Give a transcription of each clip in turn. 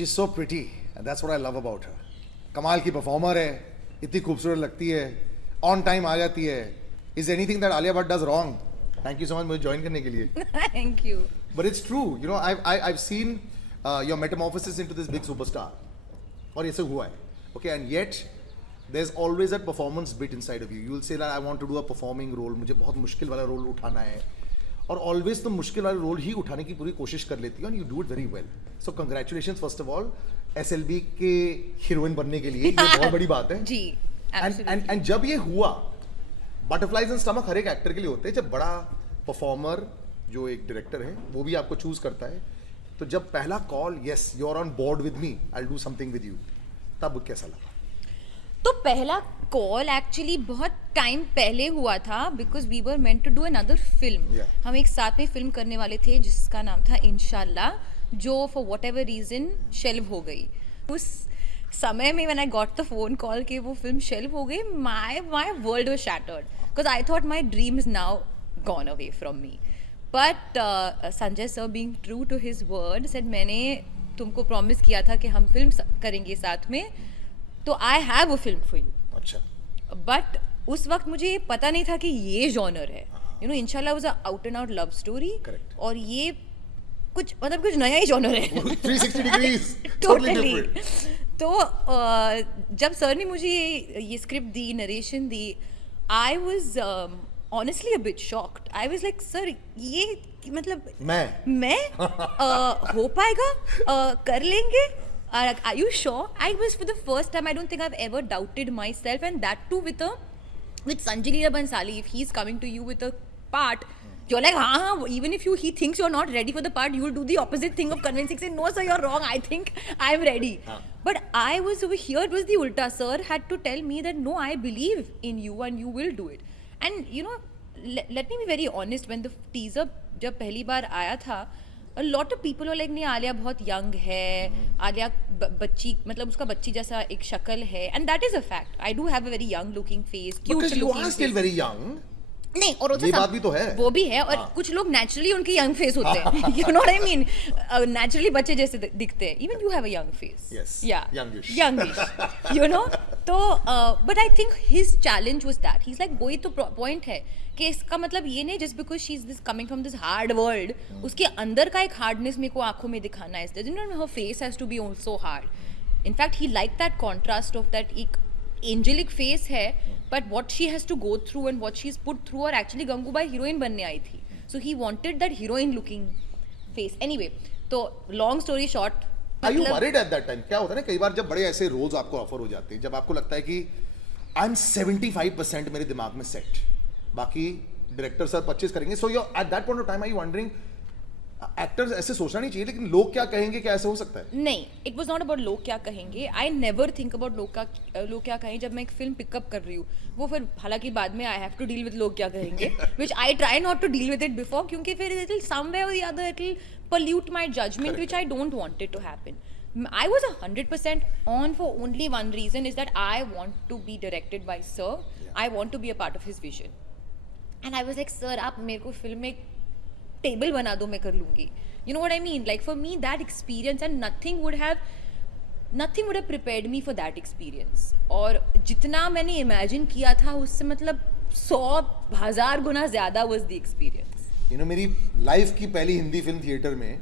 She is so pretty and that's what I love about her. कमाल की performer है, इतनी खूबसूरत लगती है, ऑन टाइम आ जाती है. Is anything that Alia Bhatt does wrong? Thank you so much मुझे ज्वाइन करने के लिए. Thank you. But it's true, you know, I've seen your metamorphosis into this big superstar. और ऐसे हुआ है, okay, and yet there's always that performance bit inside of you. You'll say that I want to do a performing role, मुझे बहुत मुश्किल वाला role उठाना है, और always तुम मुश्किल वाला रोल ही उठाने की पूरी कोशिश कर लेती हो, and you do it very well. So congratulations first of all, SLB के हीरोइन बनने के लिए ये बहुत बड़ी बात है. जी, absolutely. and जब ये हुआ, बटरफ्लाइज एंड स्टमक हर एक एक्टर के लिए होते हैं. जब बड़ा परफॉर्मर जो एक डायरेक्टर है वो भी आपको चूज करता है, तो जब पहला call yes you are on board with me, I will do something with you, तब कैसा लगा? तो पहला कॉल एक्चुअली बहुत टाइम पहले हुआ था, because we were meant to do another film. Yeah. हम एक साथ में फिल्म करने वाले थे जिसका नाम था इंशाल्लाह, जो for whatever reason shelve हो गई. उस समय में when I got the phone call कि वो फिल्म शेल्व हो गई, my world was shattered, because I thought my dream is now gone away from me. But Sanjay sir being true to his word said मैंने तुमको promise किया था कि हम फिल्म करेंगे साथ में, तो I have a film for you. अच्छा. बट उस वक्त मुझे ये पता नहीं था कि ये जॉनर है. यू नो, इंशाल्लाह was a out and out love story. Correct. और ये कुछ मतलब कुछ नया ही जॉनर है. 360 डिग्रीज Totally. totally different. तो जब सर ने मुझे ये script the, narration the, I was honestly a bit shocked. I was like, sir, ये मतलब मैं हो पाएगा, कर लेंगे, are you sure? I was for the first time, I don't think I've ever doubted myself, and that too with Sanjay Leela Bhansali. If he's coming to you with a part, you're like, हाँ, even if he thinks you're not ready for the part, you'll do the opposite thing of convincing, say, no sir, you're wrong, I think I'm ready. But I was over here, it was the ulta. Sir had to tell me that no, I believe in you and you will do it. And you know, let me be very honest, when the teaser जब पहली बार आया था, a lot of people were like, नहीं आलिया बहुत young है, आलिया बच्ची मतलब उसका बच्ची जैसा एक शक्ल है, and that is a fact. I do have a very young looking face, cute because you looking are still face. very young. नहीं, और ये बात भी तो है. वो भी है, और कुछ लोग नेचुरली उनके यंग फेस होते हैं. You know what I mean? Naturally बच्चे जैसे दिखते हैं. Even you have a young face. Yes. Yeah. Youngish. You know? तो but I think his challenge was that he's like, वही तो point है कि इसका मतलब ये नहीं just because she's this coming from this hard world, उसके अंदर का एक hardness मेरे को आंखों में दिखाना है. You know, her face has to be also hard. In fact, he liked that contrast of that एक angelic face है, but what she has to go through and what she's put through, और actually Gangubai heroine बनने आई थी, so he wanted that heroine looking face. Anyway, तो long story short, Are you worried at that time? क्या होता है ना, कई बार जब बड़े ऐसे रोल्स आपको ऑफर हो जाते हैं, जब आपको लगता है कि आई एम 75% मेरे दिमाग में सेट, बाकी डायरेक्टर सर 25 करेंगे, so you at that point of time I wondering, actors ऐसे सोचना नहीं चाहिए, लेकिन लोग क्या कहेंगे, क्या ऐसा हो सकता है? नहीं, इट वॉज नॉट अबाउट लोग क्या कहेंगे. आई नेवर थिंक अबाउट लोग क्या कहेंगे जब मैं एक फिल्म पिकअप कर रही हूँ. वो फिर हालांकि बाद में I have to deal with लोग क्या कहेंगे, which I try not to deal with it before, क्योंकि फिर it will somewhere or the other it will pollute my judgment, which I don't want it to happen. I was 100% on for only one reason, is that I want to be directed by Sir. I want to be a part of his vision. And I was like, Sir, आप मेरे को film में table बना दो, मैं कर लूँगी. You know what I mean? Like for me, that experience and nothing would have prepared me for that experience. और जितना मैंने imagine किया था उससे मतलब 100,000 गुना ज़्यादा was the experience. You know, मेरी लाइफ की पहली हिंदी फिल्म थिएटर में,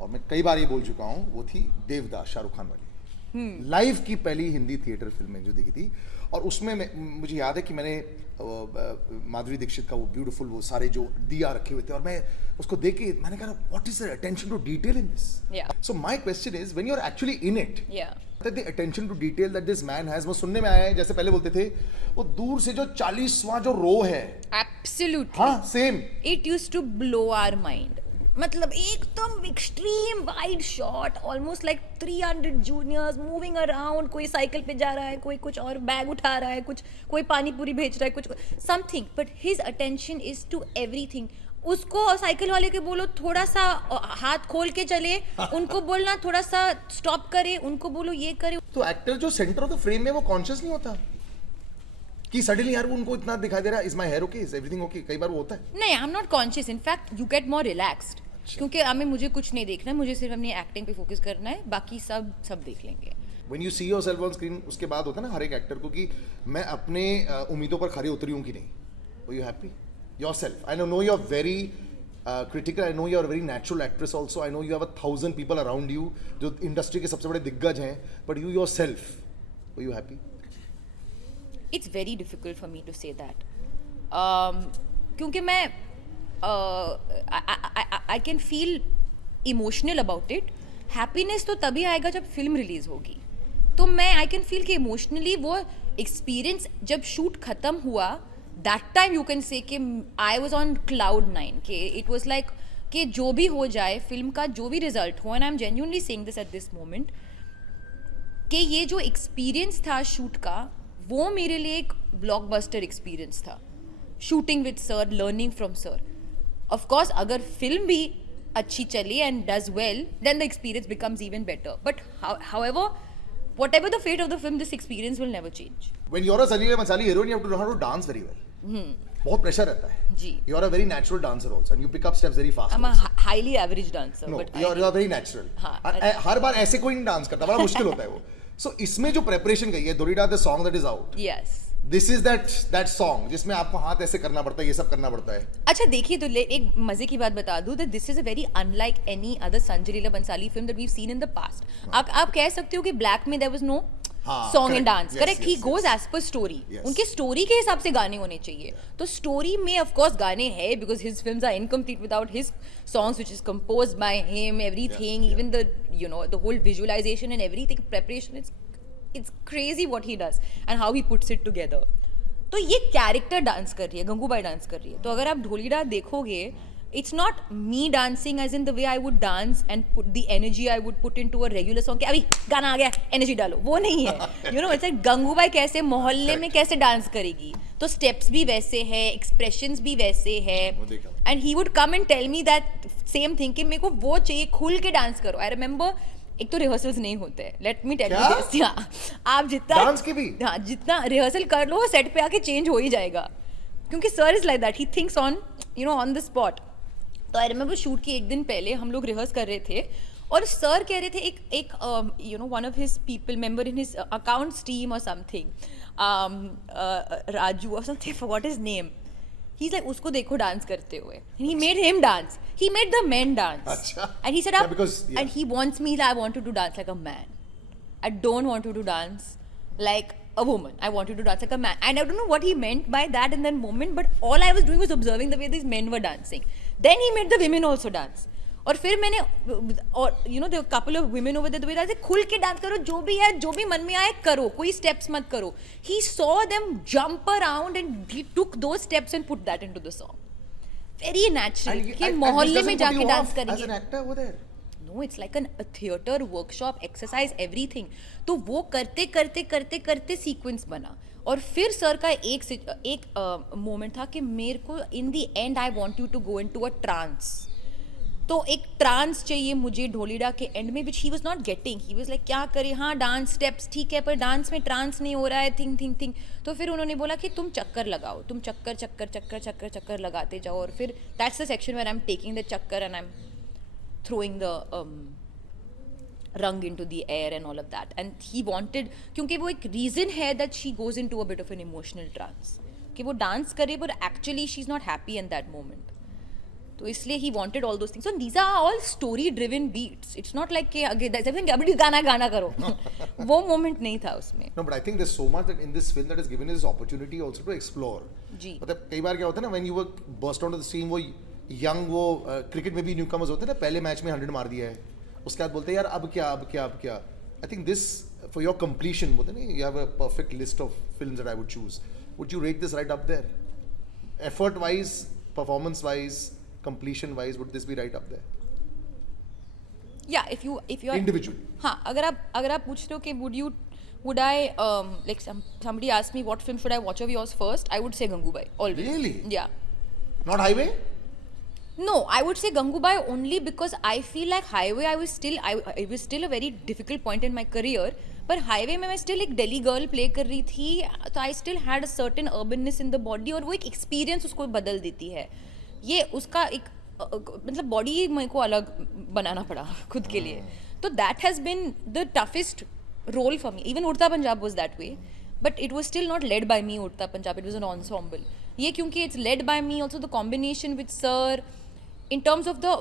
और मैं कई बार ये बोल चुका हूँ, वो थी देवदास, शाहरुख खान वाली. लाइफ की पहली हिंदी थिएटर फिल्म में जो देखी थी, और उसमें मुझे याद है कि मैंने माधुरी दीक्षित का वो ब्यूटीफुल वो सारे जो दिया रखे हुए थे, और मैं उसको देख के मैंने कहा what is the attention to detail in this. So my question is, when you are actually in it, the attention to detail that this man has, वो सुनने में आया है, जैसे पहले बोलते थे, वो दूर से जो 40वां जो रो है, Absolutely. हाँ same. It used to blow our mind. मतलब एकदम extreme wide shot, almost like 300 juniors moving around, कोई साइकिल पे जा रहा है, कोई कुछ और बैग उठा रहा है, कोई पानी पूरी भेज रहा है, कुछ something, but his attention is to everything. उसको साइकिल वाले के बोलो थोड़ा सा हाथ खोल के चले, उनको बोलना थोड़ा सा स्टॉप करे, उनको बोलो ये करे. तो एक्टर जो सेंटर ऑफ द फ्रेम में, वो कॉन्शियस नहीं होता कि सडनली यार उनको इतना दिखाई दे रहा है, is my hair okay, is everything okay? कई बार वो होता है. नहीं, I am not conscious. In fact you get more relaxed. क्योंकि हमें मुझे कुछ नहीं देखना है, मुझे सिर्फ अपनी एक्टिंग पे फोकस करना है, बाकी सब देख लेंगे। When you see yourself on screen, उसके बाद होता है ना हर एक एक्टर को कि मैं अपने उम्मीदों पर खरे उतरी हूँ कि नहीं। Were you happy? Yourself. I know you're very critical. I know you're a very natural actress also. I know you have 1,000 people around you जो इंडस्ट्री के सबसे बड़े दिग्गज हैं. But you yourself, were you happy? It's very difficult for me to say that. क्योंकि मैं I can feel emotional about it. Happiness तो तभी आएगा जब फिल्म रिलीज होगी। तो मैं आई कैन फील कि इमोशनली वो एक्सपीरियंस जब शूट खत्म हुआ, that time you can say कि आई वॉज ऑन क्लाउड 9, कि इट वॉज लाइक कि जो भी हो जाए, फिल्म का जो भी रिजल्ट हो, and I am genuinely saying this at this moment, कि ये जो एक्सपीरियंस था शूट का, वो मेरे लिए एक ब्लॉकबस्टर एक्सपीरियंस था। Shooting with sir, learning from sir. Of course अगर फिल्म भी अच्छी चली and does well, then the experience becomes even better, but however whatever the fate of the film, this experience will never change. When you're a Salila Mansali heroine, you have to know how to dance very well. बहुत pressure रहता है। जी। You are a very natural dancer also, and you pick up steps very fast. I'm a highly average dancer. No, but you are very natural. हाँ, हर बार ऐसे कोई नहीं dance करता, बड़ा मुश्किल होता है वो। So इसमें जो preparation गई है, Dorida the song that is out. Yes. This is that song जिसमें आपको हाथ ऐसे करना पड़ता है, ये सब करना पड़ता है। अच्छा देखिए, तो एक मजे की बात बता दूं, that this is a very unlike any other Sanjay Leela Bhansali film that we've seen in the past. आप कह सकते हो कि Black में there was no song and dance, correct? He goes as per story. उनके story के हिसाब से गाने होने चाहिए। तो स्टोरी में of course गाने हैं, because his films are incomplete without his songs, which is composed by him, everything, even the the whole visualization and everything, preparation, it's crazy what he does and how he puts it together. तो ये character dance कर रही है, Gangubai dance कर रही है। तो अगर आप ढोलीडा देखोगे, it's not me dancing as in the way I would dance and put the energy I would put into a regular song कि अभी गाना आ गया, एनर्जी डालो, वो नहीं है। इट्स लाइक गंगूबाई कैसे मोहल्ले में कैसे डांस करेगी, तो स्टेप्स भी वैसे है, एक्सप्रेशंस भी वैसे है, and he would come and tell me that same thing कि मेरे को वो चाहिए, खुल के डांस करो। आई रिमेंबर एक तो रिहर्सल्स नहीं होते हैं, let me tell you this. आप जितना डांस की भी जितना रिहर्सल कर लो, सेट पे आके चेंज हो ही जाएगा, क्योंकि sir is like that, he thinks on on the spot. तो आई रिमेंबर शूट के एक दिन पहले हम लोग रिहर्स कर रहे थे, और सर कह रहे थे एक one of his people member in his accounts team और समथिंग, राजू और something, what is name, he is like उसको देखो डांस करते हुए, he made him dance, he made the men dance. And he said, and he wants me, I want you to dance like a man. I don't want you to dance like a woman. I want you to dance like a man. And I don't know what he meant by that in that moment, but all I was doing was observing the way these men were dancing. Then he made the women also dance. और फिर मैंने, और there were couple of women over there, the way they said, खुल के dance करो, जो भी है, जो भी मन में आए करो, कोई steps मत करो. He saw them jump around and he took those steps and put that into the song. Very natural कि मोहल्ले में जाके डांस करेंगे। As an actor over there? No, it's like a theater workshop, exercise, everything. तो वो करते करते करते करते सीक्वेंस बना, और फिर सर का एक मोमेंट था कि मेरे को in the end I want you to go into a trance. तो एक ट्रांस चाहिए मुझे ढोलीडा के एंड में, which he was not getting. He was like क्या करे, हाँ डांस स्टेप्स ठीक है, पर डांस में ट्रांस नहीं हो रहा है, थिंग। तो फिर उन्होंने बोला कि तुम चक्कर लगाओ, तुम चक्कर लगाते जाओ, और फिर that's the section where I am taking the chakkar and I am throwing the rung into the air and all of that. And he wanted, क्योंकि वो एक reason है that she goes into a bit of an emotional trance, कि वो dance करे but actually she's not happy in that moment. तो इसलिए he wanted all those things. So these are all story driven beats. It's not like कि अभी गाना करो। वो moment नहीं था उसमें। No, but I think there's so much that in this film that is given us opportunity also to explore. जी। मतलब कई बार क्या होता है ना, when you were burst onto the scene, वो यंग, वो क्रिकेट में भी न्यू कमर्स होते हैं ना, पहले मैच में 100 मार दिया है, उसके बाद बोलते हैं यार अब क्या। I think this for your completion, बोलते नहीं, you have a perfect list of films that I would choose, would you rate this right up there, effort wise, performance wise, completion wise, would this be right up there? या if you individually, हाँ, अगर आप पूछ रहे हो कि would I like somebody asked me what film should I watch of yours first, I would say Gangubai always. Really? Yeah. Not Highway? No, I would say Gangubai only because I feel like Highway it was still a very difficult point in my career, पर Highway में मैं still एक Delhi girl play कर रही थी, तो I still had a certain urbanness in the body, और वो एक experience उसको बदल देती है। ये उसका एक मतलब बॉडी मेरे को अलग बनाना पड़ा खुद के लिए. तो that has been the toughest role for me. Even Udta Punjab was that way, but it was still not led by me. Udta Punjab, it was an ensemble. ये क्योंकि it's led by me, also the combination with sir, in terms of the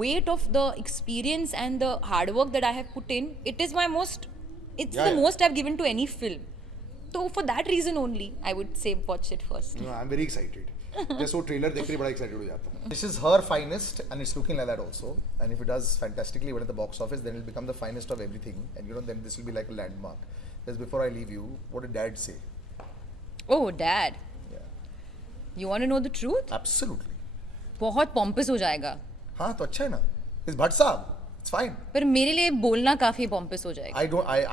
weight of the experience and the hard work that I have put in, it is my most, it's the most I've given to any film. So for that reason only, I would say watch it first. No, I'm very excited. जैसे वो trailer देख के बड़ा excited हो जाता हूँ. This is her finest and it's looking like that also. And if it does fantastically well at the box office, then it'll become the finest of everything. And you know, then this will be like a landmark. Just before I leave you, what did Dad say? Oh, Dad. Yeah. You want to know the truth? Absolutely. बहुत pompous हो जाएगा. हाँ तो अच्छा है ना. It's Bhatt Saab. It's fine. पर मेरे लिए बोलना काफी pompous हो जाएगा.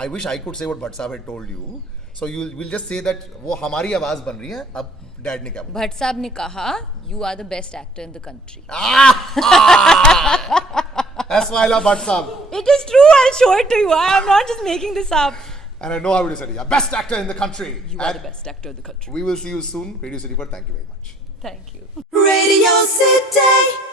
I wish I could say what Bhatt Saab had told you. So you will just say that वो हमारी आवाज बन रही है. अब डैड ने क्या बोला? भट्ट साहब ने कहा, you are the best actor in the country. That's why I love Bhatt Saab. It is true. I'll show it to you. I am not just making this up. And I know how it is. Yeah, best actor in the country. You are the best actor in the country. We will see you soon. Radio City पर thank you very much. Thank you. Radio City.